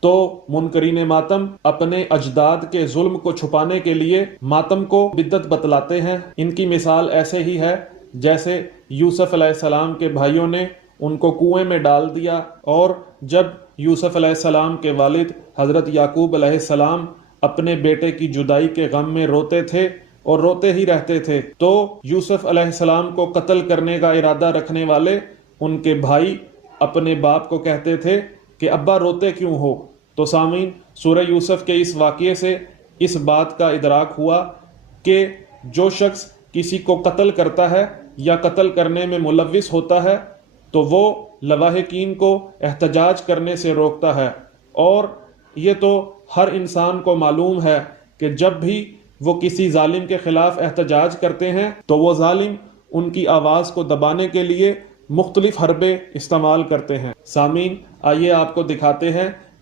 تو منکرین ماتم اپنے اجداد کے ظلم کو چھپانے کے لیے ماتم کو بدعت بتلاتے ہیں۔ ان کی مثال ایسے ہی ہے جیسے یوسف علیہ السلام کے بھائیوں نے ان کو کنویں میں ڈال دیا، اور جب یوسف علیہ السلام کے والد حضرت یعقوب علیہ السلام اپنے بیٹے کی جدائی کے غم میں روتے تھے اور روتے ہی رہتے تھے، تو یوسف علیہ السلام کو قتل کرنے کا ارادہ رکھنے والے ان کے بھائی اپنے باپ کو کہتے تھے کہ ابا روتے کیوں ہو؟ تو سامعین، سورہ یوسف کے اس واقعے سے اس بات کا ادراک ہوا کہ جو شخص کسی کو قتل کرتا ہے یا قتل کرنے میں ملوث ہوتا ہے تو وہ لواحقین کو احتجاج کرنے سے روکتا ہے، اور یہ تو ہر انسان کو معلوم ہے کہ جب بھی وہ کسی ظالم کے خلاف احتجاج کرتے ہیں تو وہ ظالم ان کی آواز کو دبانے کے لیے مختلف حربے استعمال کرتے ہیں۔ سامعین، آئیے آپ کو دکھاتے ہیں